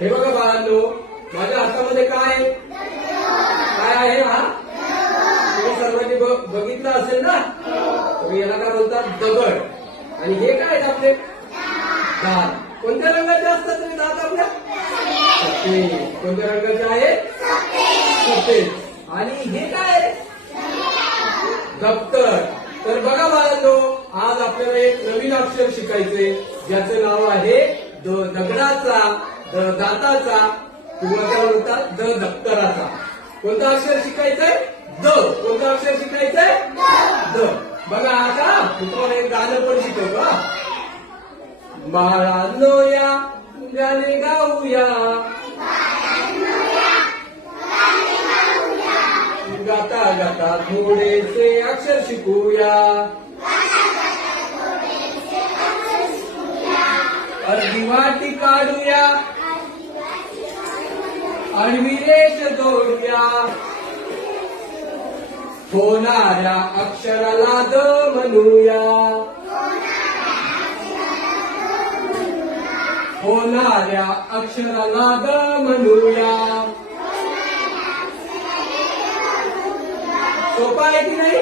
हे बघा बाळांनो, माझ्या हातामध्ये काय आहे? काय आहे हा? तुम्ही सर्वांनी बघितलं असेल ना? तुम्ही याला काय बोलतात? दगड. आणि हे काय आहेत आपले? दात. कोणत्या रंगाचे असतात ते दात आपल्या? सफेद. कोणत्या रंगाचे आहेत? सफेद. आणि हे काय आहे? दप्तर. तर बघा बाळांनो, आज आपल्याला एक नवीन अक्षर शिकायचंय ज्याचं नाव आहे दगडाचा, दाताचा, किंवा काय म्हणतात दप्तराचा. कोणतं अक्षर शिकायचंय? द. कोणतं अक्षर शिकायचंय? द. बघा आता तुम्हाला एक गाणं पण शिकवतो. बाळांनो या गाणे गाऊया, गाता गाता थोडेसे अक्षर शिकूया, अर्धी वाटी काढूया, आडवी रेष जोडूया, होणाऱ्या अक्षराला द म्हणूया, होणाऱ्या अक्षराला द म्हणूया. सोपा आहे की नाही?